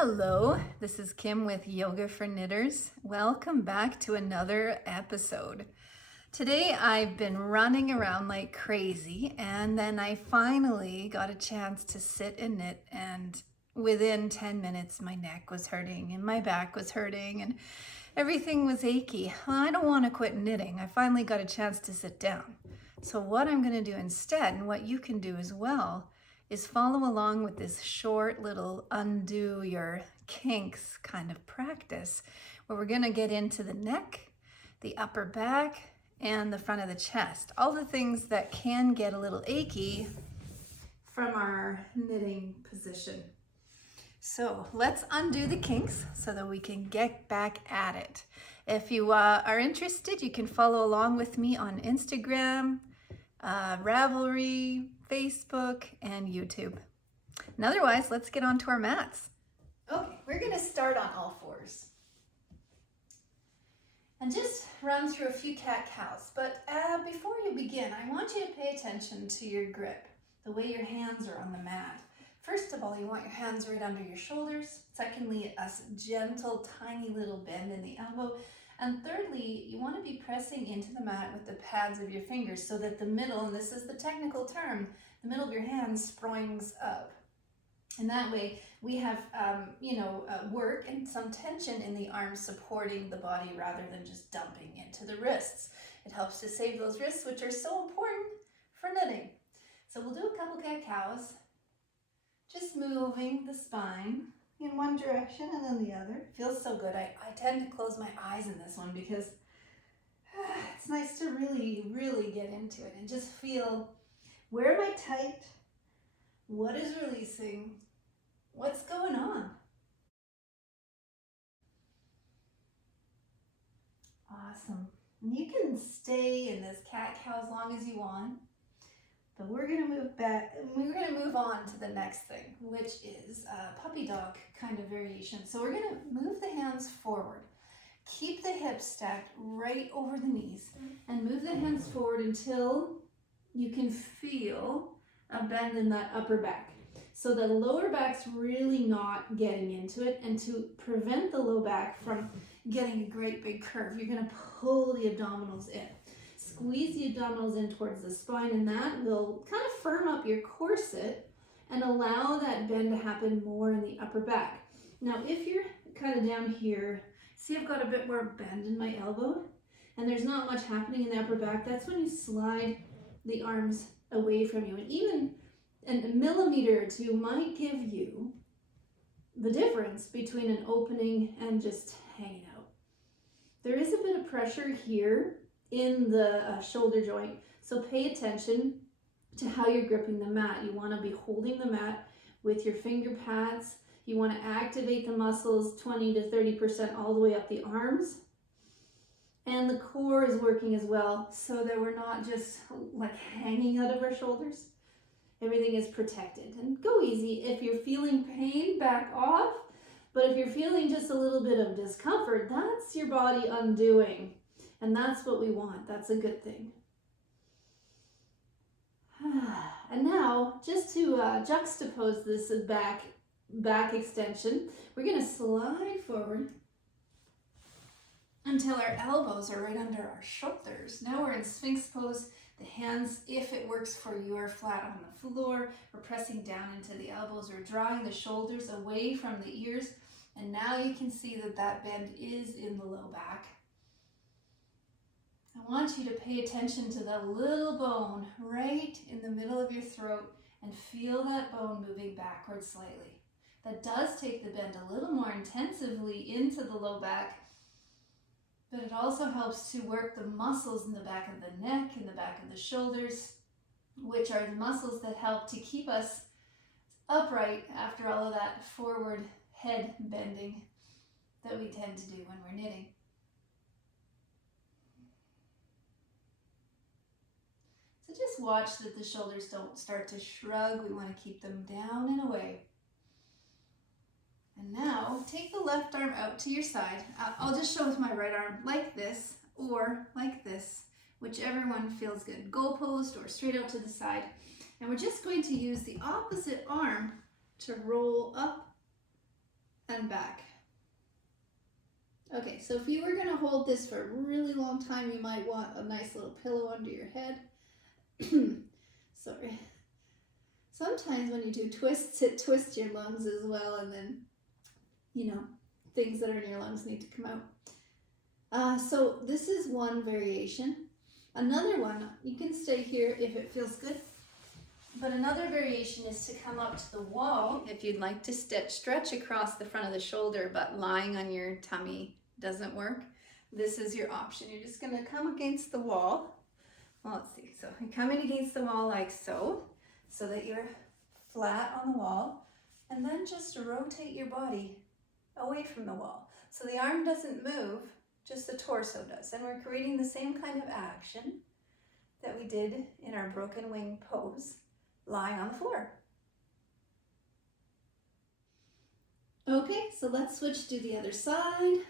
Hello, this is Kim with Yoga for Knitters. Welcome back to another episode. Today I've been running around like crazy, and then I finally got a chance to sit and knit, and within 10 minutes my neck was hurting and my back was hurting and everything was achy. Well, I don't want to quit knitting. I finally got a chance to sit down. So what I'm going to do instead, and what you can do as well, is follow along with this short little undo your kinks kind of practice where we're going to get into the neck, the upper back, and the front of the chest. All the things that can get a little achy from our knitting position. So let's undo the kinks so that we can get back at it. If you are interested, you can follow along with me on Instagram, Ravelry, Facebook, and YouTube. And otherwise, let's get on to our mats. Okay, we're going to start on all fours. And just run through a few cat-cows. But before you begin, I want you to pay attention to your grip, the way your hands are on the mat. First of all, you want your hands right under your shoulders. Secondly, a gentle, tiny little bend in the elbow. And thirdly, you want to be pressing into the mat with the pads of your fingers so that the middle, and this is the technical term, the middle of your hand springs up. And that way we have, work and some tension in the arms supporting the body rather than just dumping into the wrists. It helps to save those wrists, which are so important for knitting. So we'll do a couple cat-cows, just moving the spine in one direction and then the other. Feels so good. I tend to close my eyes in this one because it's nice to really get into it and just feel, where am I tight? What is releasing? What's going on? Awesome. And you can stay in this cat-cow as long as you want. But we're going to move back, we're going to move on to the next thing, which is a puppy dog kind of variation. So we're going to move the hands forward. Keep the hips stacked right over the knees and move the hands forward until you can feel a bend in that upper back. So the lower back's really not getting into it, and to prevent the low back from getting a great big curve, you're going to pull the abdominals in. Squeeze the abdominals in towards the spine, and that will kind of firm up your corset and allow that bend to happen more in the upper back. Now, if you're kind of down here, see I've got a bit more bend in my elbow, and there's not much happening in the upper back. That's when you slide the arms away from you, and even a millimeter or two might give you the difference between an opening and just hanging out. There is a bit of pressure here in the shoulder joint, so pay attention to how you're gripping the mat. You want to be holding the mat with your finger pads. You want to activate the muscles 20 to 30% all the way up the arms, and the core is working as well so that we're not just like hanging out of our shoulders. Everything is protected. And go easy. If you're feeling pain, back off. But if you're feeling just a little bit of discomfort, that's your body undoing. And that's what we want. That's a good thing. And now, just to juxtapose this back extension, we're going to slide forward until our elbows are right under our shoulders. Now we're in Sphinx Pose. The hands, if it works for you, are flat on the floor. We're pressing down into the elbows. We're drawing the shoulders away from the ears. And now you can see that that bend is in the low back. I want you to pay attention to the little bone right in the middle of your throat and feel that bone moving backwards slightly. That does take the bend a little more intensively into the low back, but it also helps to work the muscles in the back of the neck and the back of the shoulders, which are the muscles that help to keep us upright after all of that forward head bending that we tend to do when we're knitting. So just watch that the shoulders don't start to shrug. We want to keep them down and away. And now take the left arm out to your side. I'll just show with my right arm like this or like this, whichever one feels good. Goalpost or straight out to the side. And we're just going to use the opposite arm to roll up and back. Okay, so if you were going to hold this for a really long time, you might want a nice little pillow under your head. Sorry. Sometimes when you do twists, it twists your lungs as well, and then, you know, things that are in your lungs need to come out. So this is one variation. Another one, you can stay here if it feels good. But another variation is to come up to the wall. If you'd like to stretch across the front of the shoulder, but lying on your tummy doesn't work, this is your option. You're just going to come against the wall. Well, let's see. So you're coming against the wall like so that you're flat on the wall, and then just rotate your body away from the wall. So the arm doesn't move, just the torso does. And we're creating the same kind of action that we did in our broken wing pose, lying on the floor. Okay, so let's switch to the other side.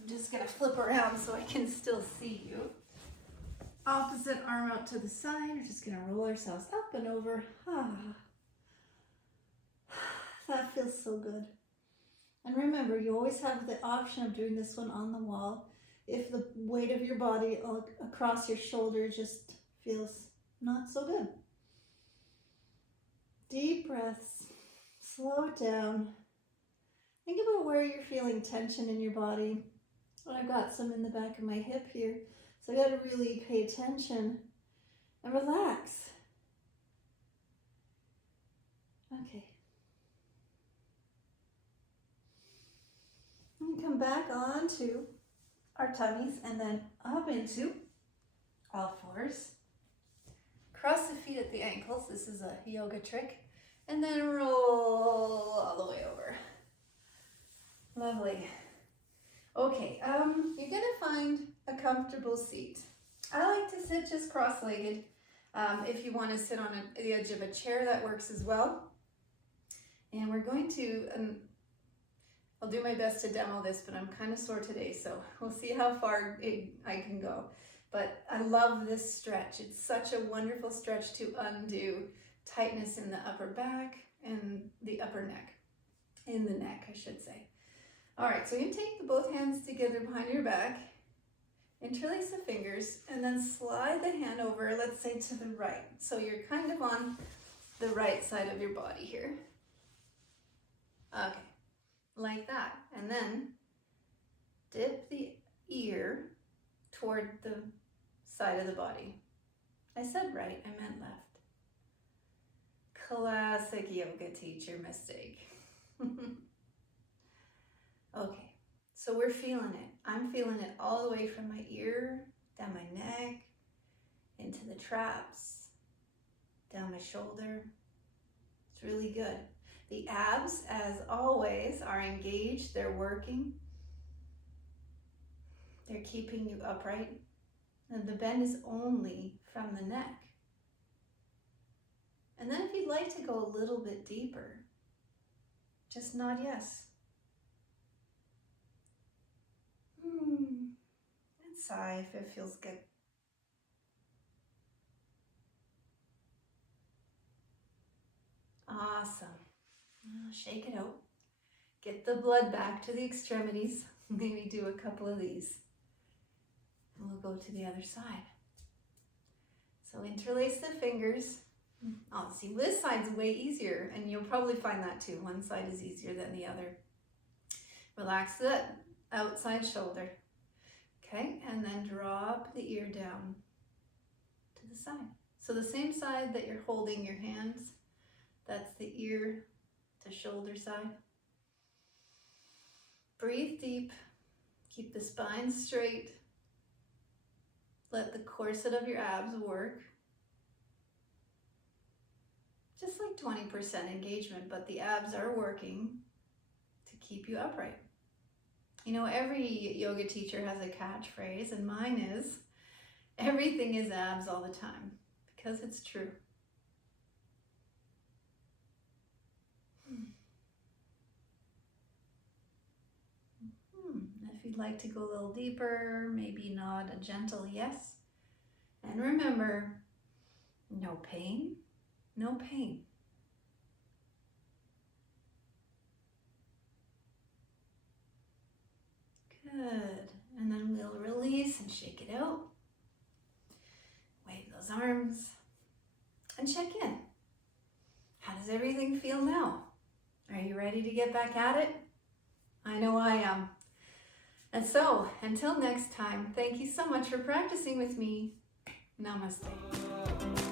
I'm just going to flip around so I can still see you. Opposite arm out to the side. We're just going to roll ourselves up and over. That feels so good. And remember, you always have the option of doing this one on the wall if the weight of your body across your shoulder just feels not so good. Deep breaths. Slow it down. Think about where you're feeling tension in your body. I've got some in the back of my hip here. So I got to really pay attention and relax. Okay. And come back onto our tummies and then up into all fours. Cross the feet at the ankles. This is a yoga trick. And then roll all the way over. Lovely. Okay, you're going to find a comfortable seat. I like to sit just cross-legged. If you want to sit on the edge of a chair, that works as well. And we're going to, I'll do my best to demo this, but I'm kind of sore today, so we'll see how far I can go. But I love this stretch. It's such a wonderful stretch to undo tightness in the upper back and the upper neck, in the neck, I should say. All right, so you take both hands together behind your back, interlace the fingers, and then slide the hand over, let's say to the right. So you're kind of on the right side of your body here. Okay, like that. And then dip the ear toward the side of the body. I said right, I meant left. Classic yoga teacher mistake. Okay, so we're feeling it. I'm feeling it all the way from my ear, down my neck, into the traps, down my shoulder. It's really good. The abs, as always, are engaged. They're working. They're keeping you upright. And the bend is only from the neck. And then if you'd like to go a little bit deeper, just nod yes. And sigh if it feels good. Awesome. Shake it out. Get the blood back to the extremities. Maybe do a couple of these. And we'll go to the other side. So interlace the fingers. Oh, see, this side's way easier, and you'll probably find that too. One side is easier than the other. Relax the outside shoulder. Okay, and then drop the ear down to the side. So the same side that you're holding your hands, that's the ear to shoulder side. Breathe deep. Keep the spine straight. Let the corset of your abs work. Just like 20% engagement, but the abs are working to keep you upright. You know, every yoga teacher has a catchphrase, and mine is, everything is abs all the time, because it's true. If you'd like to go a little deeper, maybe nod a gentle yes. And remember, no pain, no pain. Good. And then we'll release and shake it out. Wave those arms and check in. How does everything feel now? Are you ready to get back at it? I know I am. And so, until next time, thank you so much for practicing with me. Namaste.